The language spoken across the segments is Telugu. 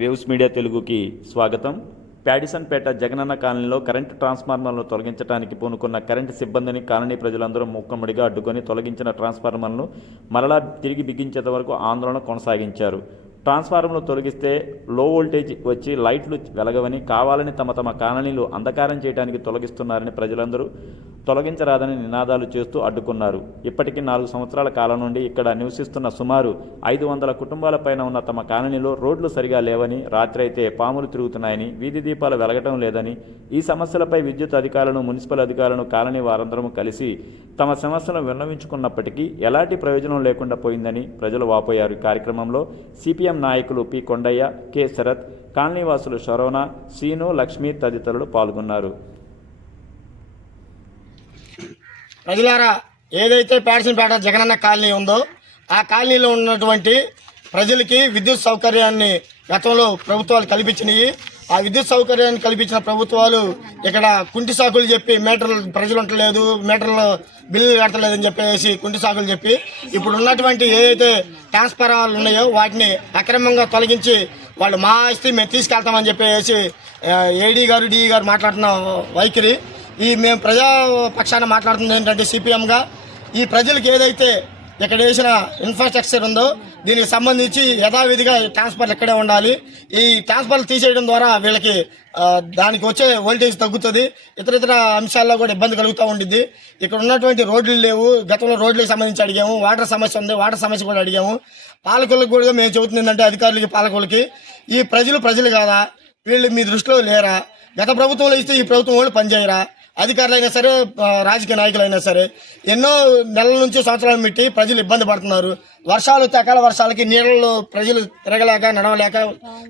వేవ్స్ మీడియా తెలుగుకి స్వాగతం. ప్యాడిసన్పేట జగనన్న కాలనీలో కరెంటు ట్రాన్స్ఫార్మర్లను తొలగించడానికి పూనుకున్న కరెంటు సిబ్బందిని కాలనీ ప్రజలందరూ మూకమ్మడిగా అడ్డుకొని తొలగించిన ట్రాన్స్ఫార్మర్లను మరలా తిరిగి బిగించేంత వరకు ఆందోళన కొనసాగించారు. ట్రాన్స్ఫార్మర్లు తొలగిస్తే లో వోల్టేజ్ వచ్చి లైట్లు వెలగవని కావాలని తమ తమ కాలనీలు అంధకారం చేయడానికి తొలగిస్తున్నారని ప్రజలందరూ తొలగించరాదని నినాదాలు చేస్తూ అడ్డుకున్నారు. ఇప్పటికీ నాలుగు సంవత్సరాల కాలం నుండి ఇక్కడ నివసిస్తున్న సుమారు ఐదు వందల కుటుంబాలపైన ఉన్న తమ కాలనీలో రోడ్లు సరిగా లేవని రాత్రి అయితే పాములు తిరుగుతున్నాయని వీధి దీపాలు వెలగటం లేదని ఈ సమస్యలపై విద్యుత్ అధికారులను మున్సిపల్ అధికారులను కాలనీ వారందరము కలిసి తమ సమస్యలను విన్నవించుకున్నప్పటికీ ఎలాంటి ప్రయోజనం లేకుండా పోయిందని ప్రజలు వాపోయారు. ఈ కార్యక్రమంలో సిపిఎం నాయకులు పి. కొండయ్య కె. శరత్ కాలనీవాసులు శరోణ సీను లక్ష్మి తదితరులు పాల్గొన్నారు. ప్రజలారా ఏదైతే పేట జగనన్న కాలనీ ఉందో ఆ కాలనీలో ఉన్నటువంటి ప్రజలకి విద్యుత్ సౌకర్యాన్ని గతంలో ప్రభుత్వాలు కల్పించినాయి ఆ విద్యుత్ సౌకర్యాన్ని కల్పించిన ప్రభుత్వాలు ఇక్కడ కుంటి సాకులు చెప్పి మీటర్లు ప్రజలు ఉండలేదు మీటర్లు బిల్లు కట్టలేదని చెప్పేసి కుంటి సాకులు చెప్పి ఇప్పుడు ఉన్నటువంటి ఏదైతే ట్రాన్స్ఫారాలు ఉన్నాయో వాటిని అక్రమంగా తొలగించి వాళ్ళు మా ఆస్తి మేము తీసుకెళ్తామని చెప్పేసి ఏడీ గారు డిఈ గారు మాట్లాడుతున్న వైఖరి ఈ మేము ప్రజా పక్షాన మాట్లాడుతుంది ఏంటంటే సిపిఎంగా. ఈ ప్రజలకు ఏదైతే ఇక్కడ వేసిన ఇన్ఫ్రాస్ట్రక్చర్ ఉందో దీనికి సంబంధించి యథావిధిగా ట్రాన్స్ఫర్లు ఇక్కడే ఉండాలి. ఈ ట్రాన్స్ఫర్లు తీసేయడం ద్వారా వీళ్ళకి దానికి వచ్చే వోల్టేజ్ తగ్గుతుంది. ఇతర ఇతర అంశాల్లో కూడా ఇబ్బంది కలుగుతూ ఉండిద్ది. ఇక్కడ ఉన్నటువంటి రోడ్లు లేవు. గతంలో రోడ్లకు సంబంధించి అడిగాము. వాటర్ సమస్య ఉంది. వాటర్ సమస్య కూడా అడిగాము. పాలకులకు కూడా మేము చెబుతుంది ఏంటంటే అధికారులకి పాలకులకి ఈ ప్రజలు ప్రజలు కాదా? వీళ్ళు మీ దృష్టిలో లేరా? గత ప్రభుత్వంలో ఇస్తే ఈ ప్రభుత్వం వాళ్ళు పనిచేయరా? అధికారులైనా సరే రాజకీయ నాయకులైనా సరే ఎన్నో నెలల నుంచి సంవత్సరాలు పెట్టి ప్రజలు ఇబ్బంది పడుతున్నారు. వర్షాలు తకాల వర్షాలకి నీళ్ళలో ప్రజలు తిరగలేక నడవలేక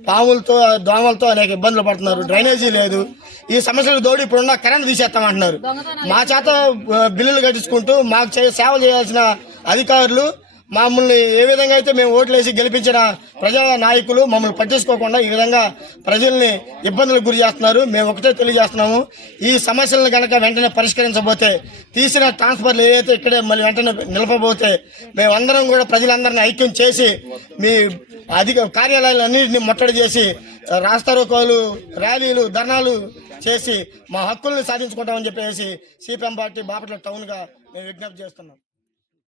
పాములతో దోమలతో అనేక ఇబ్బందులు పడుతున్నారు. డ్రైనేజీ లేదు. ఈ సమస్యలు తోడు ఇప్పుడున్న కరెంట్ తీసేస్తామంటున్నారు. మా చేత బిల్లులు కట్టించుకుంటూ మాకు చే- సేవ చేయాల్సిన అధికారులు మమ్మల్ని ఏ విధంగా అయితే మేము ఓట్లేసి గెలిపించిన ప్రజా నాయకులు మమ్మల్ని పట్టించుకోకుండా ఈ విధంగా ప్రజల్ని ఇబ్బందులకు గురి చేస్తున్నారు. మేము ఒకటే తెలియజేస్తున్నాము. ఈ సమస్యలను కనుక వెంటనే పరిష్కరించబోతే తీసిన ట్రాన్స్ఫర్లు ఏదైతే ఇక్కడే మళ్ళీ వెంటనే నిలపబోతే మేమందరం కూడా ప్రజలందరినీ ఐక్యం చేసి మీ అధిక కార్యాలయాలన్నింటినీ ముట్టడి చేసి రాస్తారోకోలు ర్యాలీలు ధర్నాలు చేసి మా హక్కుల్ని సాధించుకుంటామని చెప్పేసి సిపిఎం పార్టీ బాపట్ల టౌన్గా మేము విజ్ఞప్తి చేస్తున్నాం.